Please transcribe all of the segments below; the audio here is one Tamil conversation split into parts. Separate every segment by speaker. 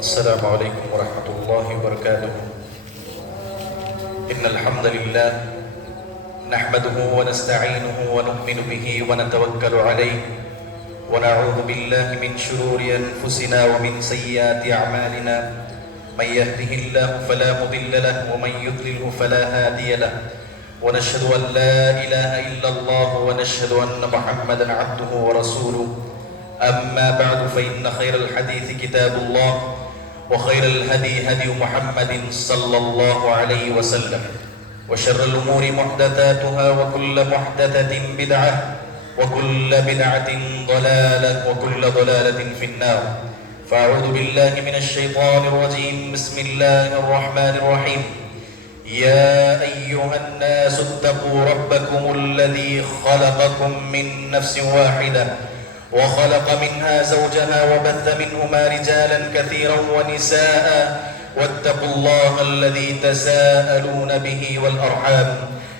Speaker 1: السلام عليكم ورحمة الله وبركاته. إن الحمد لله نحمده ونستعينه ونؤمن به ونتوكل عليه ونعوذ بالله من شرور أنفسنا ومن سيئات أعمالنا. من يهده الله فلا مضل له ومن يضلله فلا هادي له. ونشهد أن لا إله إلا الله ونشهد أن محمدا عبده ورسوله. أما بعد فإن خير الحديث كتاب الله. وخير الهدي هدي محمد صلى الله عليه وسلم وشر الأمور محدثاتها وكل محدثة بدعة وكل بدعة ضلالة وكل ضلالة في النار. فأعوذ بالله من الشيطان الرجيم. بسم الله الرحمن الرحيم. يا أيها الناس اتقوا ربكم الذي خلقكم من نفس واحدة وخلق منها زوجها وبث منهما رجالا كثيرا ونساء. واتقوا الله الذي تساءلون به والأرحام.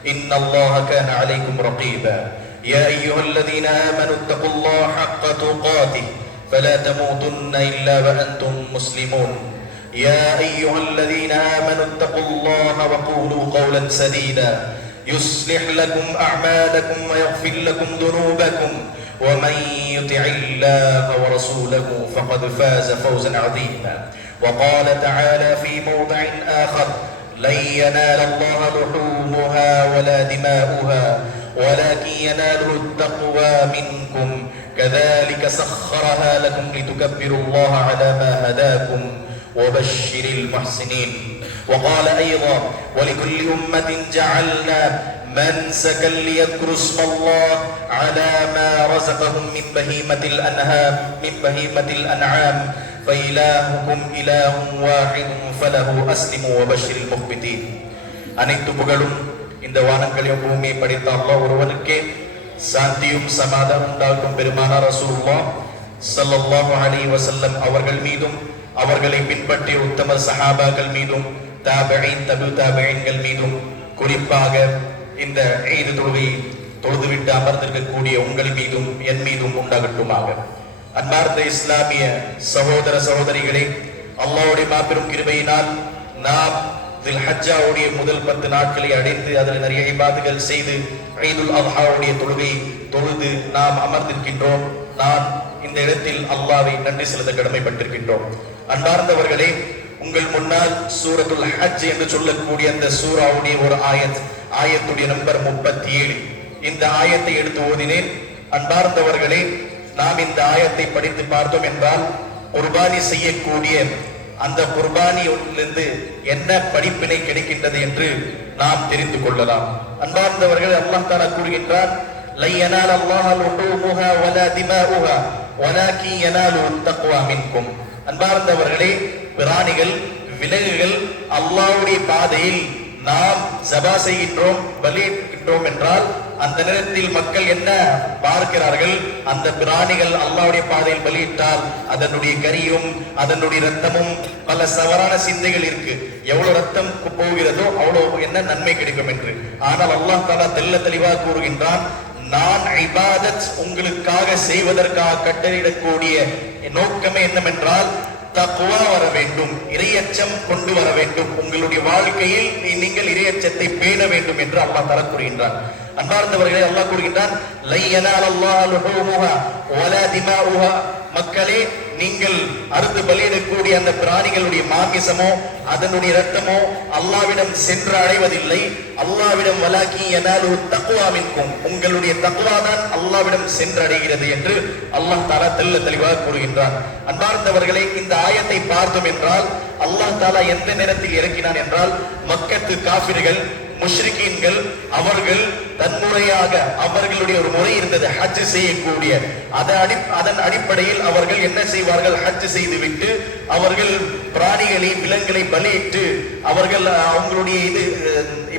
Speaker 1: إن الله كان عليكم رقيبا. يا أيها الذين آمنوا اتقوا الله حق تقاته. فلا تموتن إلا وأنتم مسلمون. يا أيها الذين آمنوا اتقوا الله وقولوا قولا سديدا. يصلح لكم أعمالكم ويغفر لكم ذنوبكم. ومن يطع الله ورسوله فقد فاز فوزا عظيما. وقال تعالى في موضع آخر لن ينال الله لحومها ولا دماؤها ولكن يناله التقوى منكم. كذلك سخرها لكم لتكبروا الله على ما هداكم وبشر المحسنين. وقال أيضا ولكل أمة جعلنا منسكا ليذكروا اسم الله على ما رزقهم من بهيمة الأنهام من بهيمة الأنعام فإلهكم إله واحد فله أسلموا وبشر المخبتين அனைத்து புகழும் இந்த வானங்களையும் பூமியை படைத்த அல்லாஹ் ஒருவனுக்கே சாந்தியும் சமாதானம் உண்டாகும் பெருமானார் ரசூலுல்லாஹ் ஸல்லல்லாஹு அலைஹி வஸல்லம் அவர்கள் மீதும் அவர்களை பின்பற்றிய உத்தம சஹாபாக்கள் மீதும் தாபிஈன் தபு தாபிஈன்கள் மீதும் குறிப்பாக இந்த எய்து தொழுகை தொழுதுவிட்டு அமர்ந்திருக்கக்கூடிய உங்கள் மீதும் என் மீதும் உண்டாகட்டுமாக. அன்பார்ந்த இஸ்லாமிய சகோதர சகோதரிகளே அல்லாவுடைய மாபெரும் கிருபையினால் நாம் இதில் ஹஜ்ஜாவுடைய முதல் பத்து நாட்களை அடைந்து அதில் நிறைய இபாதுகள் செய்து ஐதுல் அல்ஹாவுடைய தொழுகை தொழுது நாம் அமர்ந்திருக்கின்றோம். நாம் இந்த இடத்தில் அல்லாவை நன்றி செலுத்த கடமைப்பட்டிருக்கின்றோம். அன்பார்ந்தவர்களே உங்கள் முன்னால் சூரத்துல் ஹஜ் என்று சொல்லக்கூடிய அந்த சூராவுடைய ஒரு ஆயத் ஆயத்துடைய நம்பர் முப்பத்தி ஏழு இந்த ஆயத்தை எடுத்து ஓதினேன். அன்பார்ந்தவர்களே நாம் இந்த ஆயத்தை படித்து பார்த்தோம் என்றால் குர்பானி செய்யக்கூடிய அந்த குர்பானியிலிருந்து என்ன படிப்பினை கிடைக்கின்றது என்று நாம் தெரிந்து கொள்ளலாம். அன்பார்ந்தவர்கள் அல்லாஹ் தாலா கூறுகின்றான் லை யனால அல்லாஹ் லுஹூமுஹா வலா திமாஉஹா வலாக்கி யனாலு தக்வா மின்கும். அன்பார்ந்தவர்களே பிராணிகள் விலங்குகள் அல்லாஹ்வுடைய பாதையில் நாம் ஜபா செய்கின்றோம் பலியிடுகின்றோம் என்றால் அந்த நேரத்தில் மக்கள் என்ன பார்க்கிறார்கள்? அந்த பிராணிகள் அல்லாவுடைய பாதையில் பலியிட்டால் அதனுடைய கரியும் அதனுடைய ரத்தமும் பல சவறான சிந்தைகள் இருக்கு. எவ்வளவு ரத்தம் போகிறதோ அவ்வளவு என்ன நன்மை கிடைக்கும் என்று. ஆனால் அல்லாஹ் தாலா தெல்ல தெளிவாக கூறுகின்றான் நான் ஐபாதத் உங்களுக்காக செய்வதற்காக கட்டளிடக்கூடிய நோக்கமே என்னவென்றால் தக்குவா வர வேண்டும் இரையச்சம் கொண்டு வர வேண்டும். உங்களுடைய வாழ்க்கையில் நீங்கள் இரையச்சத்தை பேண வேண்டும் என்று அல்லாஹ் தர கூறுகின்றான் அன்பார்ந்தவர்களே அல்லாஹ் கூறுகின்றான் மக்களே நீங்கள் அறுத்து பலியிடக்கூடிய அந்த பிராணிகளுடைய மாமிசமோ அதனுடைய ரத்தமோ அல்லாவிடம் சென்று அடைவதில்லை. அல்லாவிடம் வலாக்கி எனாலு தக்குவாமிற்கும் உங்களுடைய தக்குவா தான் அல்லாவிடம் சென்றடைகிறது என்று அல்லாஹ் தாலா தெல்ல தெளிவாக கூறுகின்றான். அன்பார்ந்தவர்களை இந்த ஆயத்தை பார்த்தோம் என்றால் அல்லாஹ் தாலா எந்த நேரத்தில் இறக்கினான் என்றால் மக்கத்து காபிர்கள் முஷ்ரிகீன்கள் அவர்கள் தன்முறையாக அவர்களுடைய ஒரு முறை இருந்தது ஹஜ் செய்யக்கூடிய. அதன் அதன் அடிப்படையில் அவர்கள் என்ன செய்வார்கள்? ஹஜ் செய்துவிட்டு அவர்கள் பிராணிகளை விலங்குகளை பலியிட்டு அவர்கள் அவங்களுடைய இது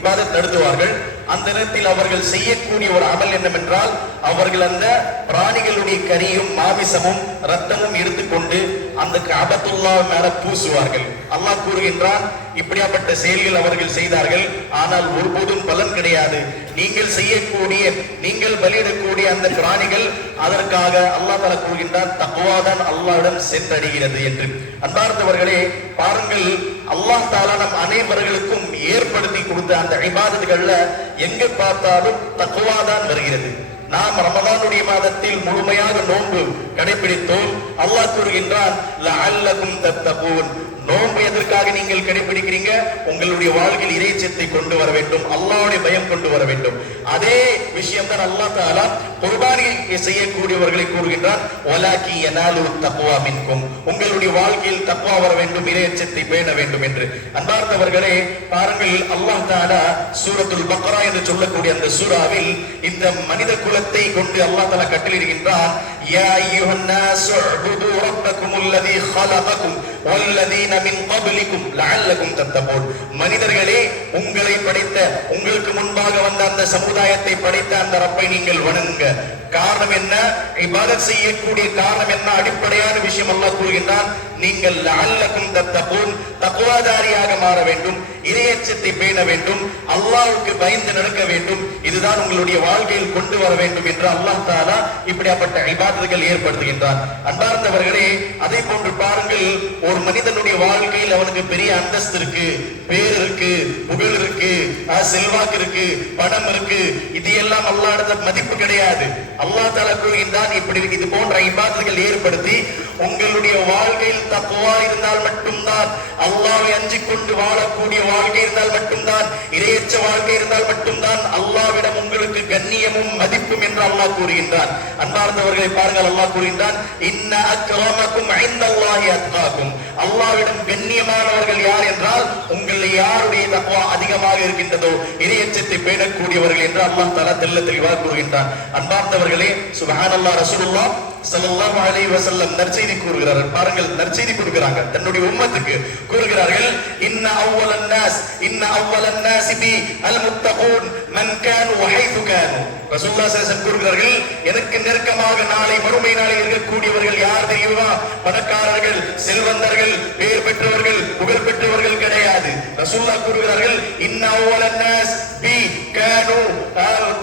Speaker 1: இவ்வாறு நடத்துவார்கள். அந்த நேரத்தில் அவர்கள் செய்யக்கூடிய ஒரு அமல் என்னவென்றால் அவர்கள் அந்த பிராணிகளுடைய கரியும் மாமிசமும் ரத்தமும் எடுத்துக்கொண்டு அந்த காபத்துல்லா மேல பூசுவார்கள். அல்லாஹ் கூறுகின்றான் இப்படியாப்பட்ட செயல்கள் அவர்கள் செய்தார்கள். ஆனால் ஒருபோதும் பலன் கிடையாது. நீங்கள் செய்யக்கூடிய நீங்கள் பலியிடக்கூடிய அந்த பிராணிகள் அதற்காக அல்லாஹ் தஆலா கூறுகின்றான் தக்குவாதான் அல்லாவிடம் சென்றடைகிறது என்று. அன்பார்ந்தவர்களே பாருங்கள் அல்லாஹ் தாலா நம் அனைவர்களுக்கும் ஏற்படுத்தி கொடுத்த அந்த இபாதத்துகள்ல எங்க பார்த்தாலும் தக்குவாதான் வருகிறது. நாம் ரமதானுடைய மாதத்தில் முழுமையாக நோன்பு கடைபிடித்தோம். அல்லாஹ் கூறுகின்றான் நோன்பு எதற்காக நீங்கள் கடைபிடிக்கிறீங்க? உங்களுடைய வாழ்க்கையில் இறைச்சத்தை கொண்டு வர வேண்டும். அல்லாவுடைய பயம் கொண்டு வர வேண்டும். அதே விஷயம் தான் அல்லா தாலா குர்பானி செய்யக்கூடியவர்களை கூறுகின்றார் வலாக்கி மின்கும். உங்களுடைய வாழ்க்கையில் தப்பா வர வேண்டும் இறைச்சத்தை பேண வேண்டும் என்று. அன்பார்ந்தவர்களே பாருங்கள் அல்லாஹ் தாலா சூரத்துல் பக்ரா என்று சொல்லக்கூடிய அந்த சூறாவில் இந்த மனித குலத்தை கொண்டு அல்லாஹ் தாலா கட்டளிடுகின்றான் யா அய்யுஹன் நாஸ் உஅ்புது ரப்பக்கும் அல்லதி خلقكم والذين من قبلكم لعلكم تتقون மனிதர்களே உங்களை படைத்த உங்களுக்கு முன்பாக வந்த அந்த சமுதாயத்தை படைத்த அந்த ரப்பை நீங்கள் வணங்குங்க காரணம் என்ன? இபாதத் செய்யக்கூடிய காரணம் என்ன? அடிப்படையான விஷயம் அல்லாஹ் கூறுகின்றான் நீங்கள் அல்லக்கும் தத்தகூன் தக்குவாதாரியாக மாற வேண்டும் இறையச்சத்தை பேண வேண்டும் அல்லாவுக்கு பயந்து நடக்க வேண்டும் இதுதான் உங்களுடைய வாழ்க்கையில் கொண்டு வர வேண்டும் என்று அல்லாஹ் தாலா இப்படியாப்பட்ட இபாதத்துகள் ஏற்படுத்துகின்றார் அன்பார்ந்தவர்களே அதை போன்று பாருங்கள் ஒரு மனிதனுடைய வாழ்க்கையில் அவனுக்கு பெரிய அந்தஸ்து இருக்கு பேர் இருக்கு புகழ் இருக்கு அஹ், செல்வாக்கு இருக்கு பணம் இருக்கு இது எல்லாம் அல்லாஹ்விட மதிப்பு கிடையாது. அல்லாஹ் தலா கூறுகின்றான் இப்படி இது போன்ற இபாதத்துகள் ஏற்படுத்தி உங்களுடைய வாழ்க்கையில் தப்புவா இருந்தால் மட்டும்தான் அல்லாவை அஞ்சு கொண்டு வாழக்கூடிய வாழ்க்கை இருந்தால் மட்டும்தான் இரையச்ச வாழ்க்கை இருந்தால் மட்டும்தான் அல்லாஹ் என்று அல்லாஹ் கூறுகின்றான். அன்பார்ந்தவர்களை பாருங்கள் அல்லாஹ் கூறுகின்றான் இன்ன அக்ரமக்கும் ஐந்தல்லாஹி அத்காக்கும் அல்லாஹ்விடம் கண்ணியமானவர்கள் யார் என்றால் உங்களில் யாருடைய தக்குவா அதிகமாக இருக்கின்றதோ இணையச்சத்தை பேணக்கூடியவர்கள் என்று அல்லாஹ் தலா தெல்ல தெளிவாக கூறுகின்றான். அன்பார்ந்தவர்களே சுபஹானல்லாஹ் ரசூலுல்லாஹ் ஸல்லல்லாஹு அலைஹி வஸல்லம் நற்செய்தி கூறுகிறார்கள். பாருங்கள் நற்செய்தி கொடுக்கிறாங்க. தன்னுடைய உம்மத்துக்கு கூறுகிறார்கள் இன்ன அவ்வலன் நாஸ் இன்ன அவ்வலன் நாஸ் பி அல் முத்தகூன் மன் கானு வஹைது கானு. ரசூலுல்லாஹ் அலைஹி வஸல்லம் கூறுகிறார்கள் எனக்கு நெருக்கமாக நாளை மறுமை நாளை இருக்கக்கூடியவர்கள் யார் தெரியுமா? பணக்காரர்கள் செல்வந்தர்கள் பேர் பெற்றவர்கள் புகழ் பெற்றவர்கள் கிடையாது. ரசூலுல்லாஹ் கூறுகிறார்கள் இன்ன அவ்வலன் நாஸ் பி கானு.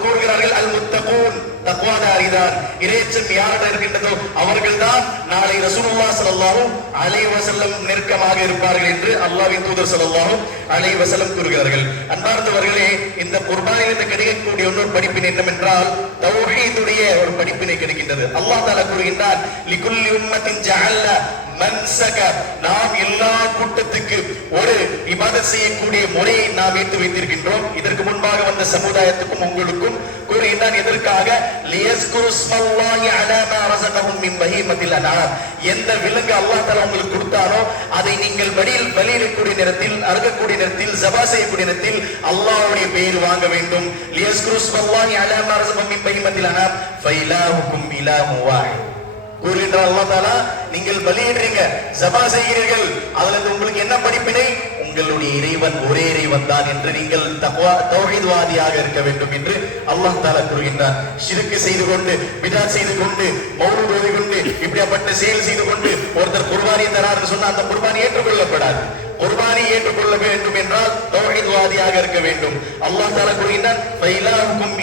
Speaker 1: கூறுகிறார்கள் அல் முத்தகூன் தக்குவாதாரிதான் இறைச்சம் யாரிடம் இருக்கின்றதோ அவர்கள்தான் நாளை ரசூலுல்லாஹ் ஸல்லல்லாஹு அலை வசல்லம் நெருக்கமாக இருப்பார்கள் என்று அல்லாவின் தூதர் ஸல்லல்லாஹு அலை வசலம் கூறுகிறார்கள். அன்பார்ந்தவர்களே இந்த குர்பானிலிருந்து கிடைக்கக்கூடிய இன்னொரு படிப்பின் என்னவென்றால் தௌஹீதுடைய ஒரு படிப்பினை கிடைக்கின்றது. அல்லாஹ் தாலா கூறுகின்றான் லிகுல்லி உம்மத்தின் ஜஅல்னா மன்சக நாம் எல்லா கூட்டத்துக்கு ஒரு இபாதத் செய்யக்கூடிய முறையை நாம் ஏற்று வைத்திருக்கின்றோம். இதற்கு முன்பாக வந்த சமுதாயத்துக்கும் உங்களுக்கும் கூறுகின்றான் எதற்காக? லியஸ்குரு ஸ்மல்லாஹி அலா மா மின் பஹீமத்தில் அன்ஆம் எந்த விலங்கு அல்லாஹ் தஆலா உங்களுக்கு கொடுத்தாரோ அதை நீங்கள் வழியில் பலியிடக்கூடிய நேரத்தில் அருகக்கூடிய நேரத்தில் ஜபா செய்யக்கூடிய நேரத்தில் அல்லாஹ்வுடைய பெயர் வாங்க வேண்டும். லியஸ்குரு ஸ்மல்லாஹி அலா மா ரஸகஹும் மின் பஹீமத்தில் அன்ஆம் ஃபைலாஹுக்கும் இலாஹு வாஹித் கூறுகின்ற அல்லா தாலா நீங்கள் பலியிடுறீங்க ஜபா செய்கிறீர்கள் அதுல இருந்து உங்களுக்கு என்ன படிப்பினை? உங்களுடைய இறைவன் ஒரே இறைவன் தான் என்று நீங்கள் தக்வா தௌஹீத்வாதியாக இருக்க வேண்டும் என்று அல்லாஹ் தாலா கூறுகின்றார் சிறுக்கு செய்து கொண்டு பிதாத் செய்து கொண்டு மௌலூத் ஓதி கொண்டு இப்படியாப்பட்ட செயல் செய்து கொண்டு ஒருத்தர் குர்பானி தராருன்னு சொன்னா அந்த குர்பானி ஏற்றுக்கொள்ளப்படாது. குர்பானி ஏற்றுக்கொள்ள வேண்டும் என்றால் தௌஹீத்வாதியாக இருக்க வேண்டும். அல்லாஹ் தாலா கூறுகின்றான்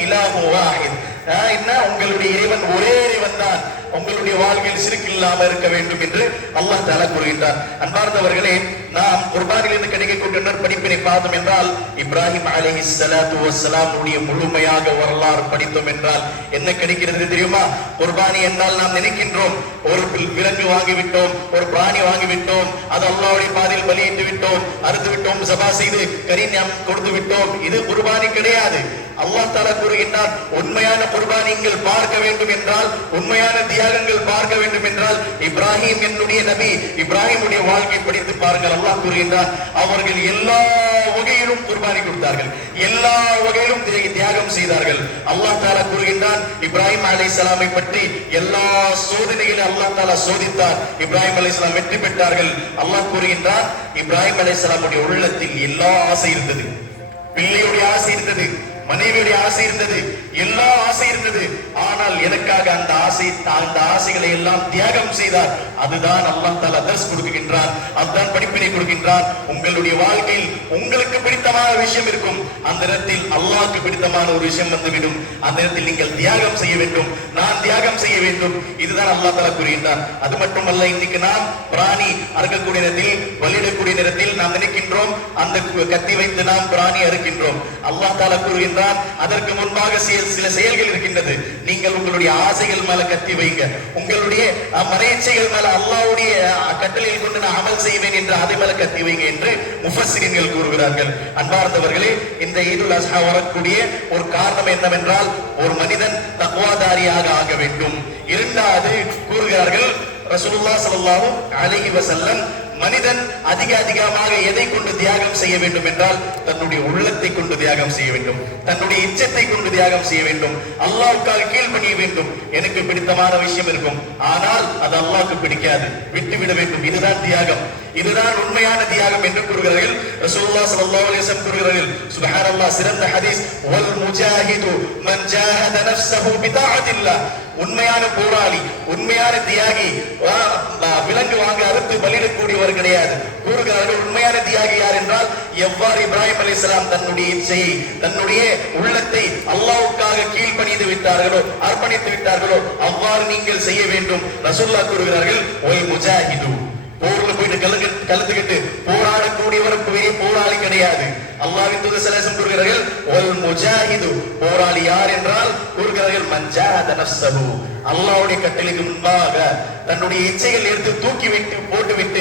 Speaker 1: இலாஹு வாஹித். என்ன? உங்களுடைய இறைவன் ஒரே இறைவன் தான். உங்களுடைய வாழ்வில் சிறுக்கு இல்லாம இருக்க வேண்டும் என்று அல்லாஹ் தாலா கூறுகின்றார் அன்பார்ந்தவர்களே நாம் குர்பானிலிருந்து கிடைக்கக்கூடிய படிப்பினை பார்த்தோம் என்றால் இப்ராஹிம் அலைஹி சலாத்து வசலாமுடைய முழுமையாக வரலாறு படித்தோம் என்றால் என்ன கிடைக்கிறது தெரியுமா? குர்பானி என்றால் நாம் நினைக்கின்றோம் ஒரு விலங்கு வாங்கிவிட்டோம் ஒரு பிராணி வாங்கிவிட்டோம் அது அல்லாவுடைய பாதையில் பலியிட்டு விட்டோம் அறுத்து விட்டோம் சபா செய்து கறி நாம் கொடுத்து விட்டோம். இது குர்பானி கிடையாது. அல்லாஹ் தாலா கூறுகின்றான் உண்மையான குர்பானிங்கள் பார்க்க வேண்டும் என்றால் உண்மையான தியாகங்கள் பார்க்க வேண்டும் என்றால் இப்ராஹிம் என்னுடைய நபி இப்ராஹிமுடைய வாழ்க்கை படித்து பாருங்கள் அல்லாஹ் கூறுகின்றான் அவர்கள் எல்லா வகையிலும் குர்பானி கொடுத்தார்கள் எல்லா வகையிலும் தியாகம் செய்தார்கள். அல்லாஹ் தாலா கூறுகின்றான் இப்ராஹிம் அலைஹிஸ்ஸலாமை பற்றி எல்லா சோதனையிலும் அல்லாஹ் தாலா சோதித்தார் இப்ராஹிம் அலைஹிஸ்ஸலாம் வெற்றி பெற்றார்கள். அல்லாஹ் கூறுகின்றான் இப்ராஹிம் அலைஹிஸ்ஸலாமுடைய உள்ளத்தில் எல்லா ஆசை இருந்தது பிள்ளையுடைய ஆசை இருந்தது மனைவியுடைய ஆசை இருந்தது. எல்லா ஆசை இருந்தது. ஆனால் எனக்காக அந்த ஆசை அந்த ஆசைகளை எல்லாம் தியாகம் செய்தார்? அதுதான் அல்லாஹ் தாலா தர்ஸ் கொடுக்கின்றான் அதுதான் படிப்பினை கொடுக்கின்றான். உங்களுடைய வாழ்க்கையில் உங்களுக்கு பிடித்தமான விஷயம் இருக்கும். அந்த நேரத்தில் அல்லாவுக்கு பிடித்தமான ஒரு விஷயம் வந்துவிடும். அந்த நேரத்தில் நீங்கள் தியாகம் செய்ய வேண்டும். நான் தியாகம் செய்ய வேண்டும். இதுதான் அல்லா தலா கூறுகின்றான். அது மட்டுமல்ல இன்னைக்கு நாம் பிராணி அறுக்கக்கூடிய நேரத்தில் பலியிடக்கூடிய நேரத்தில் நாம் நினைக்கின்றோம். அந்த கத்தி வைத்து நாம் பிராணி அறுக்கின்றோம். அல்லாஹ் தாலா கூறுகின்றான் அதற்கு முன்பாக சில செயல்கள் இருக்கின்றது. நீங்கள் உங்களுடைய ஆசைகள் மேல கத்தி வைங்க. உங்களுடைய மறைச்சைகள் மன இச்சைகள் மேல அல்லாவுடைய கட்டளையில் கொண்டு நான் அமல் செய்வேன் என்று அதை மேல கத்தி வைங்க என்று முஃபசிரியர்கள் கூறுகிறார்கள். அன்பார்ந்தவர்களே இந்த ஈதுல் அஸ்ஹா வரக்கூடிய ஒரு காரணம் என்னவென்றால் ஒரு மனிதன் தக்வாதாரியாக ஆக வேண்டும். இரண்டாவது கூறுகிறார்கள் ரசூலுல்லா ஸல்லல்லாஹு அலஹி வஸல்லம் மனிதன் அதிக அதிகமாக எதை கொண்டு தியாகம் செய்ய வேண்டும் என்றால் தன்னுடைய உள்ளத்தை கொண்டு தியாகம் செய்ய வேண்டும். தன்னுடைய இச்சத்தை கொண்டு தியாகம் செய்ய வேண்டும். அல்லாஹ்வுக்காக கீழ்ப்பணிய வேண்டும். எனக்கு பிடித்தமான விஷயம் இருக்கும். ஆனால் அது அல்லாவுக்கு பிடிக்காது. விட்டுவிட வேண்டும். இதுதான் தியாகம். இதுதான் உண்மையான தியாகம் என்று கூறுகிறார்கள். ரசூலுல்லாஹி ஸல்லல்லாஹு அலைஹி வஸல்லம் கூறுகிறார்கள். சுப்ஹானல்லாஹ் சிறந்த ஹதீஸ். வல் முஜாஹிது மன் ஜாஹத நஃப்ஸஹு பிதாஅத்தில்லாஹ் உண்மையான போராளி உண்மையான தியாகி விலங்கு வாங்க அறுத்து பலியிடக்கூடியவர் கிடையாது. கூறுகிறார்கள் உண்மையான தியாகி யார் என்றால் எவ்வாறு இப்ராஹிம் அலைஹிஸ்ஸலாம் தன்னுடைய இச்சையை தன்னுடைய உள்ளத்தை அல்லாவுக்காக கீழ்ப்பணிந்து விட்டார்களோ அர்ப்பணித்து விட்டார்களோ அவ்வாறு நீங்கள் செய்ய வேண்டும். ரசுல்லா கூறுகிறார்கள் ஒய் முஜாஹிது போர்ல போயிட்டு கலந்து கலந்துகிட்டு போராடக்கூடியவரும் பெரிய போராளி கிடையாது. அல்லாவின் தூதர் ஸல்லல்லாஹு கூறுகிறார்கள் ஒல் முஜாஹிது. போராளி யார் என்றால் கூறுகிறார்கள் மஞ்சாத நஃப்சஹு அல்லாஹ்வுடைய கட்டளைக்கு முன்பாக தன்னுடைய இச்சைகள் எடுத்து தூக்கி விட்டு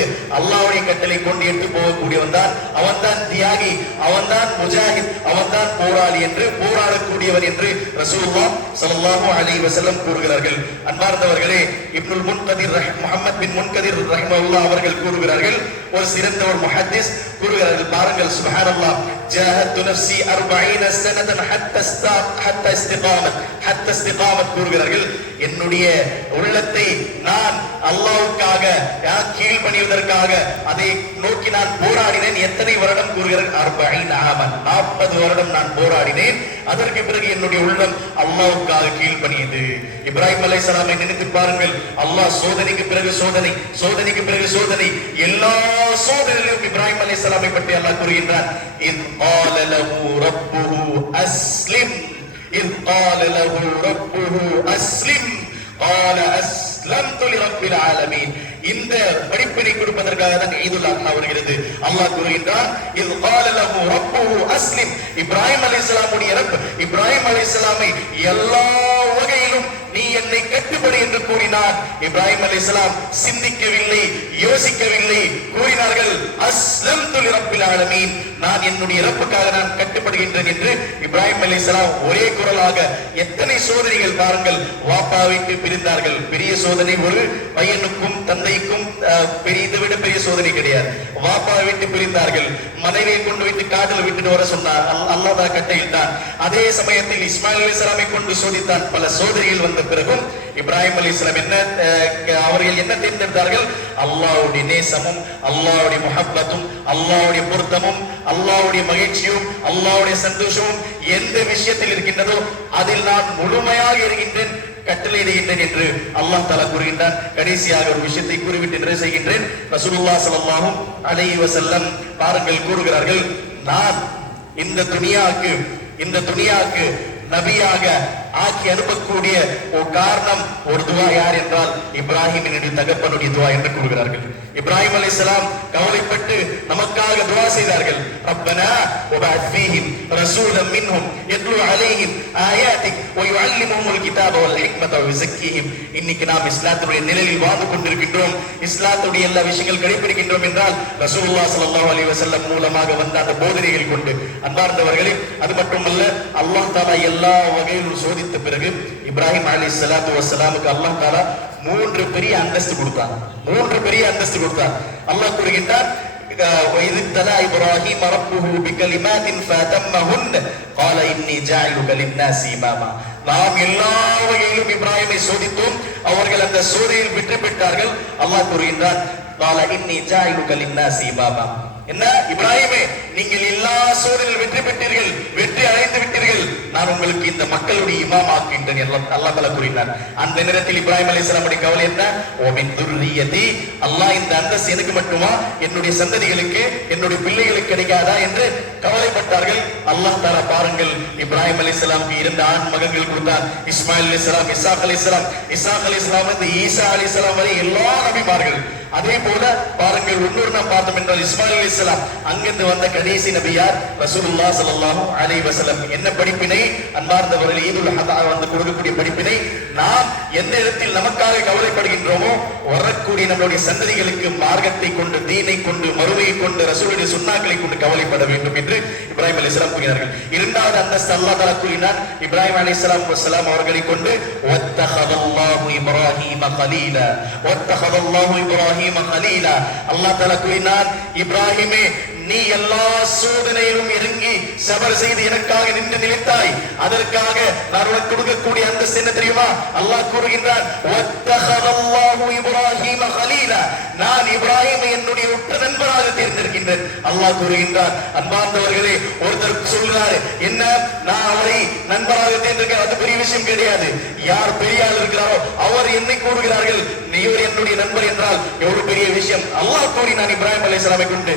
Speaker 1: போட்டு கொண்டு எடுத்து போகக்கூடியவன் தான் அவன்தான் தியாகி அவன்தான் முஜாஹித் அவன்தான் போராளி என்று போராடக்கூடியவன் என்று ரசூல்லா ஸல்லல்லாஹு அலி வசலம் கூறுகிறார்கள். அன்பார்ந்தவர்களே இப்னுல் முன்கதிர் ரஹ் முஹம்மத் பின் முன்கதிர் ரஹ்மல்லா அவர்கள் கூறுகிறார்கள் ஒரு சிறந்த ஒரு முஹத்திஸ் கூறுகிறார்கள் பாருங்கள் சுப்ஹானல்லாஹ் ஜாஹத்து நஃப்ஸி 40 சனதன் ஹத்தா இஸ்தா ஹத்தா இஸ்திகாமத் ஹத்தா இஸ்திகாமத் கூறுகிறார்கள். என்னுடைய உள்ளத்தை நான் அல்லாஹ்வுக்காக யா- கீழ்ப்பணிவதற்காக அதை நோக்கி நான் போராடினேன். எத்தனை வருடம் கூறுகிறார்கள்? அர்பைன் ஆமன். நாற்பது வருடம் நான் போராடினேன். அதற்கு பிறகு என்னுடைய உள்ளம் அல்லாஹ்வுக்காக கீழ்ப்பணியது. இப்ராஹிம் அலைஹிஸ்ஸலாமை நினைத்து பாருங்கள். அல்லாஹ் சோதனைக்கு பிறகு சோதனை சோதனைக்கு பிறகு சோதனை. எல்லா சோதனையிலும் இப்ராஹிம் அலைஹிஸ்ஸலாம் பற்றி அல்லாஹ் கூறுகின்றான் இத் قال له ربه أسلم إذ قال له ربه أسلم قال أسلمت لرب العالمين இந்த படிப்பினை கொடுப்பதற்காக தான் ஈதுல் அத்ஹா வருகிறது அல்லாஹ் கூறுகின்றான் இது قال له ربه أسلم இப்ராஹிம் அலைஹிஸ்ஸலாமுடைய ரப் இப்ராஹிம் அலைஹிஸ்ஸலாமை எல்லா வகையிலும் நீ என்னை கட்டுப்படு என்று கூறினார். இப்ராஹிம் அலைஹிஸ்ஸலாம் சிந்திக்கவில்லை யோசிக்கவில்லை கூறினார்கள் அஸ்லம் துலிரப்பில் ஆலமீன். நான் என்னுடைய இறப்புக்காக நான் கட்டுப்படுகின்றேன் என்று இப்ராஹிம் அலைஹிஸ்ஸலாம் ஒரே குரலாக எத்தனை சோதனைகள் பாருங்கள். வாப்பா பிரிந்தார்கள். பெரிய சோதனை ஒரு பையனுக்கும் தந்தைக்கும் பெரிய இதை விட பெரிய சோதனை கிடையாது. வாப்பா விட்டு பிரிந்தார்கள். மனைவியை கொண்டு வைத்து காட்டில் விட்டுட்டு வர சொன்னார். அல்லாதா அல்லாஹ் தான் அதே சமயத்தில் இஸ்மாயில் அலைஹிஸ்ஸலாமை கொண்டு சோதித்தான். பல சோதனைகள் வந்த பிறகும் இப்ராஹிம் அலைஹிஸ்ஸலாம் என்ன அஹ், அவர்கள் என்ன தேர்ந்தெடுத்தார்கள்? அல்லாவுடைய நேசமும் அல்லாவுடைய முகப்பத்தும் அல்லாவுடைய பொருத்தமும் அல்லாவுடைய மகிழ்ச்சியும் அல்லாவுடைய சந்தோஷமும் எந்த விஷயத்தில் இருக்கின்றதோ அதில் நான் முழுமையாக இருக்கின்றேன் கட்டளையிடுகின்றேன் என்று அல்லாஹ் தஆலா கூறுகின்றான். கடைசியாக ஒரு விஷயத்தை கூறிவிட்டு நிறைவு செய்கின்றேன். ரசூலுல்லா ஸல்லல்லாஹு அலைஹி செல்லம் பாருங்கள் கூறுகிறார்கள் நான் இந்த துனியாவுக்கு இந்த துனியாவுக்கு நபியாக ஆக்கி அனுப்பக்கூடிய ஒரு காரணம் ஒரு துவா யார் என்றால் இப்ராஹிமினுடைய தகப்பனுடைய துவா என்று கூறுகிறார்கள். இப்ராஹிம் அலைஹிஸ்ஸலாம் கவலைப்பட்டு நமக்காக துவா செய்தார்கள். ரப்பனா வபஅத் ஃபீஹிம் ரசூலம் மின்ஹும் யத்லு அலைஹிம் ஆயாத்திக் வயுஅல்லிமுஹுல் கிதாப வல் ஹிக்மத இன்னைக்கு நாம் இஸ்லாத்துடைய நிலையில் வாழ்ந்து கொண்டிருக்கின்றோம். இஸ்லாத்துடைய எல்லா விஷயங்கள் கடைபிடிக்கின்றோம் என்றால் ரசூல்லா சல்லாஹ் அலி வசல்லம் மூலமாக வந்த அந்த போதனைகள் கொண்டு அன்பார்ந்தவர்களே அது மட்டுமல்ல அல்லாஹ் தாலா எல்லா வகையிலும் சோதி சோதித்த பிறகு இப்ராஹிம் அலைஹிஸ்ஸலாத்து வஸ்ஸலாமுக்கு அல்லாஹ் தஆலா மூன்று பெரிய அந்தஸ்து கொடுத்தார் மூன்று பெரிய அந்தஸ்து கொடுத்தார் அல்லாஹ் கூறுகின்றார் وإذ ابتلى إبراهيم ربه بكلمات فأتمهن قال إني جاعلك للناس إماما நாம் எல்லா வகையிலும் இப்ராஹிமை சோதித்தோம் அவர்கள் அந்த சோதனையில் வெற்றி பெற்றார்கள் அல்லாஹ் கூறுகின்றான் قال إني جاعلك للناس إماما என்ன இப்ராஹிமே நீங்கள் எல்லா சோதனையில் வெற்றி பெற்றீர்கள் வெற்றி அடைந்து விட்டீர்கள் நான் உங்களுக்கு இந்த மக்களுடைய இமாமாக்கின்றேன் அல்லா எல்லாம் கூறினார். அந்த நேரத்தில் இப்ராஹிம் அலைஹிஸ்ஸலாமுடைய கவலை என்ன? ஓமின் துர்ரியதி அல்லாஹ் இந்த அந்தஸ்து எனக்கு மட்டுமா? என்னுடைய சந்ததிகளுக்கு என்னுடைய பிள்ளைகளுக்கு கிடைக்காதா? என்று கவலைப்பட்டார்கள். அல்லாஹ் தர பாருங்கள் இப்ராஹிம் அலைஹிஸ்ஸலாமுக்கு இரண்டு ஆண் மகன்கள் கொடுத்தார். இஸ்மாயில் அலைஹிஸ்ஸலாம் இசாக் அலைஹிஸ்ஸலாம் இசாக் அலைஹிஸ்ஸலாம் இருந்து ஈசா அலைஹிஸ்ஸலாம் வரை எல்லா நபிமார்கள் அதே போல பாருங்கள் இன்னொரு நாம் பார்த்தோம் என்றால் இஸ்மாயில் அலைஹிஸ்ஸலாம் அங்கிருந்து வந்த கடைசி நபியார் ரசூலுல்லா ஸல்லல்லாஹு அலி வசலம் என்ன படிப்பினை? அன்பார்ந்தவர்கள் ஈதுல் அதா வந்து கொடுக்கக்கூடிய படிப்பினை. நாம் எந்த இடத்தில் நமக்காக கவலைப்படுகின்றோமோ வரக்கூடிய நம்மளுடைய சந்ததிகளுக்கு மார்க்கத்தை கொண்டு தீனை கொண்டு மறுமையை கொண்டு ரசூலுடைய சுண்ணாக்களை கொண்டு கவலைப்பட வேண்டும் என்று இப்ராஹிம் அலைஹிஸ்ஸலாம் கூறினார்கள். இரண்டாவது அந்தஸ்து அல்லா தலா கூறினார் இப்ராஹிம் அலி இஸ்லாம் வசலாம் அவர்களை கொண்டு ஒத்தஹதல்லாஹு இப்ராஹீம கலீல ஒத்தஹதல்லாஹு இப்ராஹிம் கலீலா அல்லாஹ் தலா கூறினார் இப்ராஹிமே நீ எல்லா சோதனையிலும் இறங்கி சபர் செய்து எனக்காக நின்று நிலைத்தாய். அதற்காக நான் உனக்கு கொடுக்கக்கூடிய அந்த என்ன தெரியுமா? அல்லாஹ் கூறுகின்றான் "வத்தஹதல்லாஹு இப்ராஹீம நான் இப்ராஹிமை என்னுடைய உற்ற நண்பராக தேர்ந்தெடுக்கின்றேன். அல்லாஹ் கூறுகின்றான் அன்பார்ந்தவர்களே ஒருத்தர் சொல்றாரு என்ன? நான் அவரை நண்பராக தேர்ந்தெடுக்க அது பெரிய விஷயம் கிடையாது. யார் பெரிய ஆள் இருக்கிறாரோ அவர் என்னை கூறுகிறார்கள் நீ என்னுடைய நண்பர் என்றால் எவ்வளவு பெரிய விஷயம்? அல்லாஹ் கூறி நான் இப்ராஹிம் அலைஹிஸ்ஸலாமை கொண்டு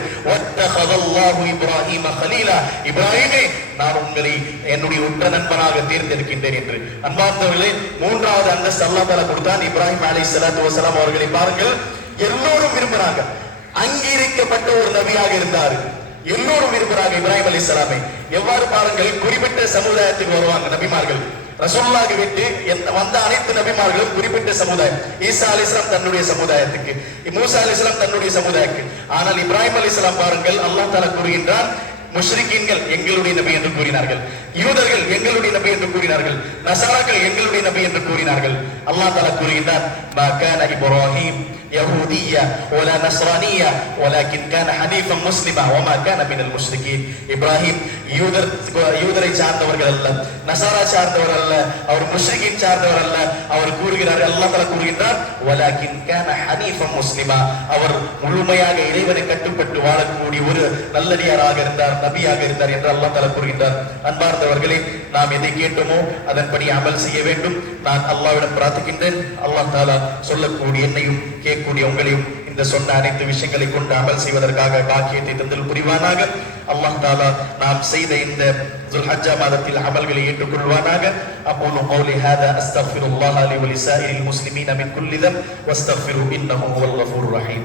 Speaker 1: வத்தஹதல்லாஹு இப்ராஹிம கலீலா இப்ராஹிமே நான் உங்களை என்னுடைய உற்ற நண்பனாக தேர்ந்தெடுக்கின்றேன் என்று. அன்பார்ந்தவர்களே மூன்றாவது அந்தஸ்து அல்லாஹ் தஆலா கொடுத்தான் இப்ராஹிம் அலை சலாத்து வசலாம் அவர்களை பாருங்கள். எல்லோரும் விரும்புறாங்க அங்கீகரிக்கப்பட்ட ஒரு நபியாக இருந்தார். எல்லோரும் விரும்புறாங்க இப்ராஹிம் அலைஹிஸ்ஸலாமை எவ்வாறு பாருங்கள் குறிப்பிட்ட சமுதாயத்துக்கு வருவாங்க நபிமார்கள். ரசூல்லாக்கு விட்டு எந்த- வந்த அனைத்து நபிமார்களும் குறிப்பிட்ட சமுதாயம். ஈசா அலிஸ்லாம் தன்னுடைய சமுதாயத்துக்கு மூசா அலிஸ்லாம் தன்னுடைய சமுதாயத்துக்கு. ஆனால் இப்ராஹிம் அலிஸ்லாம் பாருங்கள் அல்லாஹ் தஆலா கூறுகின்றான் முஷ்ரிக்கீன்கள் எங்களுடைய நபி என்று கூறினார்கள் யூதர்கள் எங்களுடைய நபி என்று கூறினார்கள் நசாராக்கள் எங்களுடைய நபி என்று கூறினார்கள் அல்லாஹ் தஆலா கூறுகின்றான் மா கான இப்ராஹிம் يهودية ولا نصرانية ولكن كان حنيفا مسلما وما كان من المشركين இப்ராஹிம் யூதர் யூதரை சார்ந்தவர்கள் அல்ல நசாரா சார்ந்தவர் அல்ல அவர் முஷ்ரிகின் சார்ந்தவர் அல்ல அவர் கூறுகிறார் அல்லாஹ் தஆலா கூறுகின்றார் ولكن كان حنيفا مسلما அவர் முழுமையாக இறைவனை கட்டுப்பட்டு வாழக்கூடிய ஒரு நல்லடியாராக இருந்தார் நபியாக இருந்தார் என்று அல்லாஹ் தஆலா கூறுகின்றார் அன்பார்ந்தவர்களே நாம் எதை கேட்டோமோ அதன்படி அமல் செய்ய வேண்டும் நான் அல்லாஹ்விடம் பிரார்த்திக்கின்றேன் அல்லாஹ் தஆலா சொல்லக்கூடிய என்னையும் கேட்கக்கூடிய உங்களையும் இந்த சொன்ன அனைத்து விஷயங்களை கொண்டு அமல் செய்வதற்காக பாக்கியத்தை தந்தல் புரிவானாக அல்லாஹ் தாலா நாம் செய்த இந்த துல்ஹஜ்ஜா மாதத்தில் அமல்களை ஏற்றுக்கொள்வானாக أقول قولي هذا أستغفر الله لي ولسائر المسلمين من كل ذنب واستغفروا إنه هو الغفور الرحيم